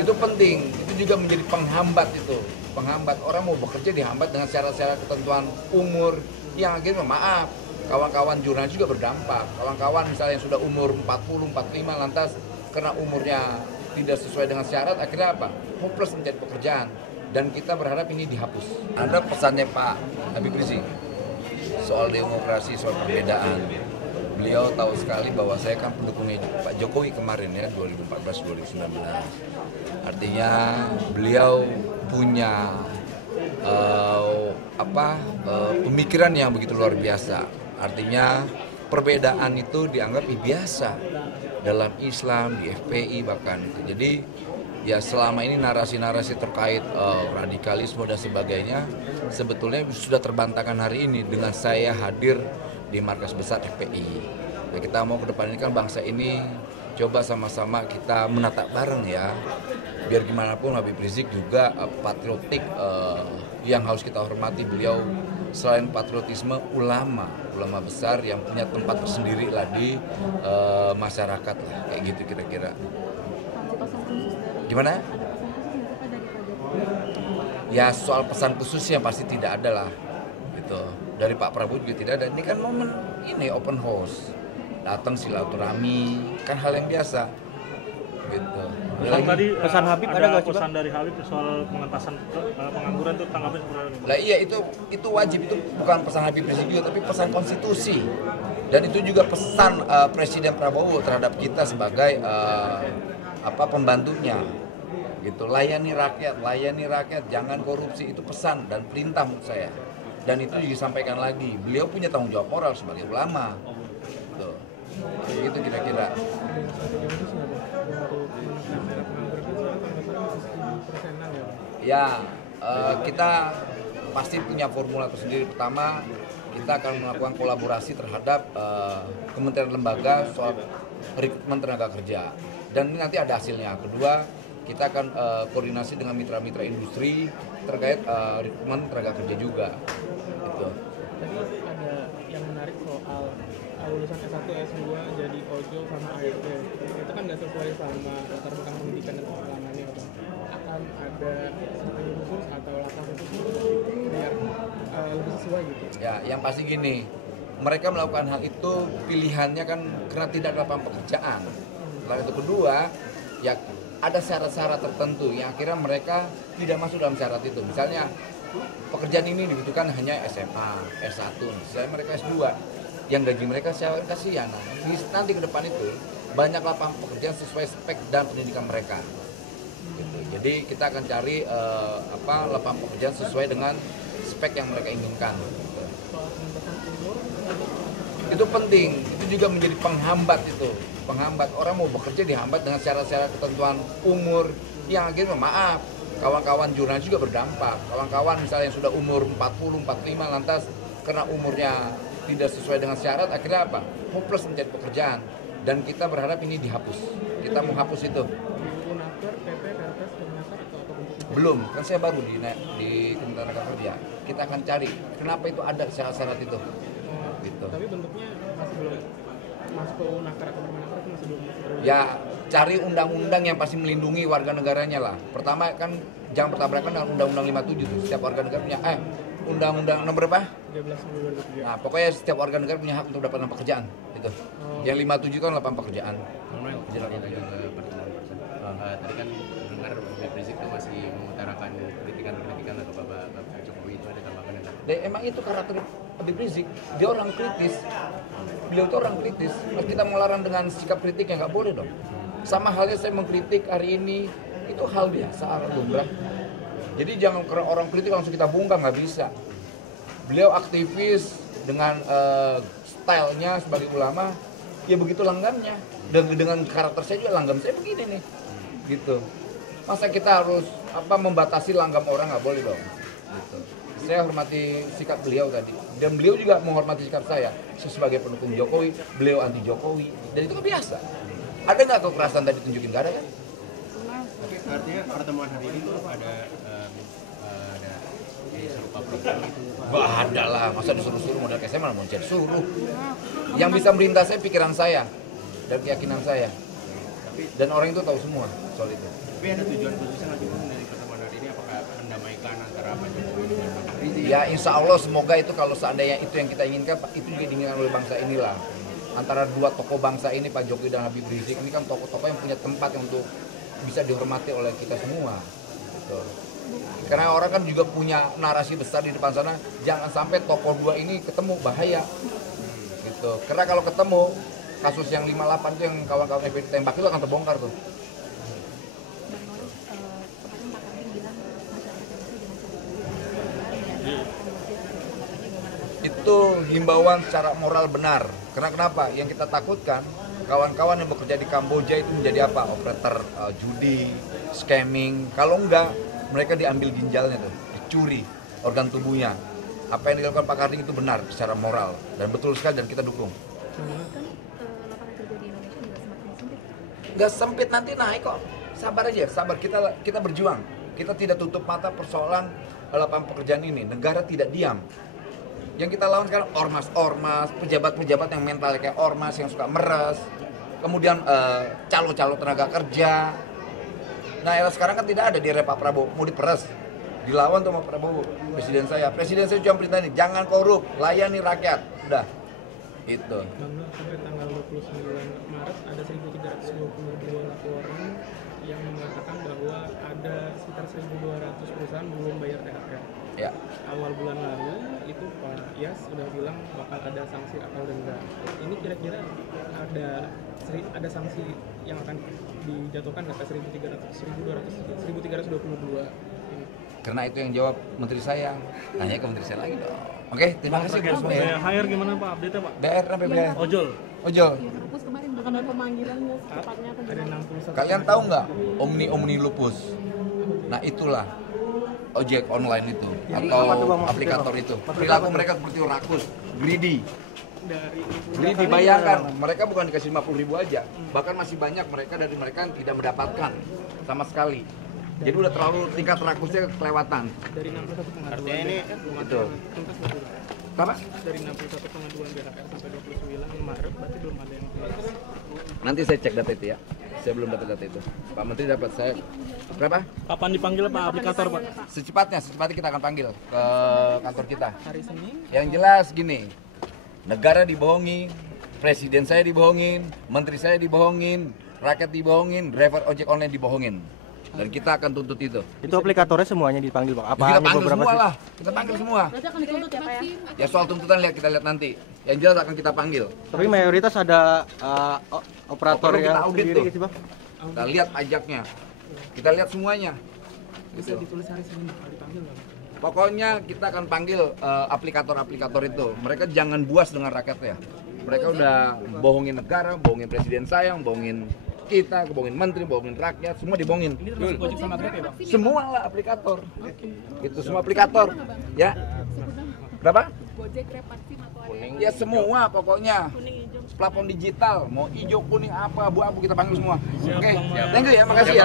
Itu penting, itu juga menjadi penghambat itu. Penghambat orang mau bekerja dihambat dengan syarat-syarat ketentuan umur yang akhirnya maaf. Kawan-kawan jurnalis juga berdampak. Kawan-kawan misalnya yang sudah umur 40, 45 lantas karena umurnya tidak sesuai dengan syarat akhirnya apa? Hopeless mencari pekerjaan. Dan kita berharap ini dihapus. Ada pesannya Pak Habib Rizik soal demokrasi, soal perbedaan. Beliau tahu sekali bahwa saya kan pendukungnya Pak Jokowi kemarin ya 2014-2019. Artinya beliau punya pemikiran yang begitu luar biasa. Artinya perbedaan itu dianggap biasa dalam Islam, di FPI bahkan. Jadi ya selama ini narasi-narasi terkait radikalisme dan sebagainya sebetulnya sudah terbantahkan hari ini dengan saya hadir di markas besar FPI. Nah, kita mau ke depan ini kan bangsa ini coba sama-sama kita menatap bareng ya. Biar gimana pun Habib Rizik juga patriotik yang harus kita hormati. Beliau selain patriotisme ulama besar yang punya tempat tersendiri lah di masyarakat lah, kayak gitu kira-kira. Gimana? Ya soal pesan khusus yang pasti tidak ada lah, gitu. Dari Pak Prabowo juga tidak ada. Ini kan momen ini open house, datang silaturahmi, kan hal yang biasa, gitu. Pesan Habib ada nggak sih, pesan dari Habib soal pengentasan pengangguran itu tanggapan seperti apa? Lah iya itu wajib, itu bukan pesan Habib Rizik juga tapi pesan konstitusi. Dan itu juga pesan Presiden Prabowo terhadap kita sebagai pembantunya. Gitu. Layani rakyat, jangan korupsi, itu pesan dan perintah menurut saya. Dan itu disampaikan lagi. Beliau punya tanggung jawab moral sebagai ulama. Gitu. Gitu kira-kira. Ya, kita pasti punya formula tersendiri. Pertama, kita akan melakukan kolaborasi terhadap kementerian lembaga soal rekrutmen tenaga kerja. Dan ini nanti ada hasilnya. Kedua, kita akan koordinasi dengan mitra-mitra industri terkait rekrutmen tenaga kerja juga. Gitu. Tadi ada yang menarik soal lulusan S1, S2 jadi ojol sama ART. Itu kan nggak sesuai sama latar belakang pendidikan dan pengalamannya. Akan ada strategi khusus atau langkah khusus biar lebih sesuai gitu. Ya, yang pasti gini, mereka melakukan hal itu pilihannya kan karena tidak ada lapangan pekerjaan. Lalu itu kedua, ya ada syarat-syarat tertentu yang akhirnya mereka tidak masuk dalam syarat itu. Misalnya pekerjaan ini dibutuhkan hanya SMA, S1, misalnya mereka S2, yang gaji mereka saya kasihan. Nanti ke depan itu banyak lapangan pekerjaan sesuai spek dan pendidikan mereka. Gitu. Jadi kita akan cari lapangan pekerjaan sesuai dengan spek yang mereka inginkan. Gitu. Itu penting, itu juga menjadi penghambat itu. Penghambat orang mau bekerja dihambat dengan syarat-syarat ketentuan umur yang akhirnya maaf. Kawan-kawan jurnalis juga berdampak. Kawan-kawan misalnya yang sudah umur 40, 45 lantas karena umurnya tidak sesuai dengan syarat akhirnya apa? Hopeless mencari pekerjaan. Dan kita berharap ini dihapus. Kita mau hapus itu. Belum, kan saya baru di Kementerian Tenaga Kerja. Kita akan cari kenapa itu ada syarat-syarat itu. Gitu. Tapi bentuknya masih belum masuk ke Unaker atau Permenaker itu masih belum. Ya cari undang-undang yang pasti melindungi warga negaranya lah. Pertama kan jangan bertabrakan dengan Undang-Undang 57 tuh. Setiap warga negara punya Undang-Undang nomor berapa? 13/2003. Nah, pokoknya setiap warga negara punya hak untuk mendapatkan pekerjaan gitu. Yang 57 kan lapangan pekerjaan. Tadi kan dengar Habib Rizik itu masih mengutarakan kritikan atau Bapak Jokowi itu ada tanggapan yang Emang itu karakter Habib Rizik, dia orang kritis. Beliau itu orang kritis. Kita melarang dengan sikap kritik yang nggak boleh dong. Sama halnya saya mengkritik hari ini, itu hal biasa, lumrah. Jadi jangan karena orang kritik langsung kita bungkam, nggak bisa. Beliau aktivis dengan stylenya sebagai ulama, ya begitu langgamnya. Dan dengan karakter saya juga langgam saya begini nih, gitu. Masa kita harus membatasi langgam orang, nggak boleh dong. Gitu. Saya hormati sikap beliau tadi, dan beliau juga menghormati sikap saya. Saya sebagai pendukung Jokowi, beliau anti Jokowi, dan itu kan biasa. Ada nggak kekerasan tadi tunjukin? Nggak ada kan? Oke, artinya pertemuan hari ini tuh ada serupa program itu. Ada lah, masa disuruh-suruh modal kayak saya malah mau jadi suruh. Yang bisa merintah saya pikiran saya dan keyakinan saya. Dan orang itu tahu semua soal itu. Tapi ada tujuan khususnya nggak sih Bang dari pertemuan hari ini? Apakah mendamaikan antara Pak Jokowi dengan Pak Rizik? Ya insya Allah semoga itu kalau seandainya itu yang kita inginkan, itu juga diinginkan oleh bangsa inilah. Antara dua tokoh bangsa ini, Pak Jokowi dan Habib Rizik, ini kan tokoh-tokoh yang punya tempat yang untuk bisa dihormati oleh kita semua. Gitu. Karena orang kan juga punya narasi besar di depan sana, jangan sampai tokoh dua ini ketemu, bahaya. Gitu. Karena kalau ketemu, kasus yang 58 itu yang kawan-kawan FPI ditembak itu akan terbongkar tuh. Itu himbauan secara moral benar. Karena kenapa? Yang kita takutkan kawan-kawan yang bekerja di Kamboja itu menjadi apa? Operator judi, scamming. Kalau enggak, mereka diambil ginjalnya tuh, dicuri organ tubuhnya. Apa yang dilakukan Pak Karting itu benar secara moral dan betul sekali dan kita dukung. Lapangan kerja di Indonesia juga semakin sempit. Nggak sempit, nanti naik kok. Sabar aja, sabar. Kita berjuang. Kita tidak tutup mata persoalan lapangan pekerjaan ini. Negara tidak diam. Yang kita lawan sekarang ormas-ormas, pejabat-pejabat yang mentalnya kayak ormas, yang suka meres, kemudian calo-calo tenaga kerja. Nah era sekarang kan tidak ada di era Pak Prabowo, mau diperes, dilawan tuh sama Prabowo, presiden saya cuma perintah ini, jangan korup, layani rakyat, udah, itu. Bang Nur, sampai tanggal 29 Maret ada 1.322 laporan yang mengatakan bahwa ada sekitar 1.200 perusahaan belum bayar THR. Ya. Awal bulan lalu itu Pak Yas sudah bilang bakal ada sanksi atau denda. Ini kira-kira ada sanksi yang akan dijatuhkan nggak ke 1.322 ini? Karena itu yang jawab menteri saya, tanya ke menteri saya lagi dong. Oke, terima kasih terakhir semua ya. BHR gimana Pak update-nya Pak? BHR sampai BHR. Ojol. Ojol. Ya, Lupus kemarin bukan ada pemanggilannya secepatnya ke Ada 61. Kalian tahu nggak Omni Lupus? Nah itulah ojek online itu atau aplikator itu. Perilaku mereka seperti rakus, greedy. Greedy, bayangkan mereka bukan dikasih 50.000 aja, bahkan masih banyak dari mereka yang tidak mendapatkan sama sekali. Jadi udah terlalu tingkat rakusnya kelewatan. Dari 61 pengaduan. Artinya ini Itu. Apa? Dari 61 pengaduan BHR sampai 29 Maret berarti belum ada yang tuntas. Nanti saya cek data itu ya. Saya belum dapat data itu. Pak Menteri dapat, saya berapa? Kapan dipanggil Pak aplikator Pak? Secepatnya kita akan panggil ke kantor kita. Hari Senin Yang jelas gini, negara dibohongin, presiden saya dibohongin, menteri saya dibohongin, rakyat dibohongin, driver ojek online dibohongin. Dan kita akan tuntut itu. Itu aplikatornya semuanya dipanggil Bang? Apa Kita hanya panggil beberapa semua sih? lah, kita panggil semua. Berarti akan dituntut ya Pak ya? Ya soal tuntutan kita lihat nanti. Yang jelas akan kita panggil. Tapi mayoritas ada operator Operator kita yang audit sendiri tuh. gitu Bang? Kita lihat pajaknya, kita lihat semuanya. bisa ditulis hari Senin bakal dipanggil nggak? Pokoknya kita akan panggil aplikator-aplikator itu. Mereka jangan buas dengan rakyatnya. Mereka udah bohongin negara, bohongin presiden saya, bohongin kita, bohongin menteri, bohongin rakyat, semua dibohongin. Ini termasuk Gojek sama Grab ya Bang? Semua lah aplikator. Itu semua aplikator. Ya. Berapa? Gojek, Grab, Vaksin atau ada Ya semua pokoknya. kuning hijau. Platform digital, mau hijau, kuning, apa, abu-abu kita panggil semua. Oke. Bang. Thank you ya, makasih ya.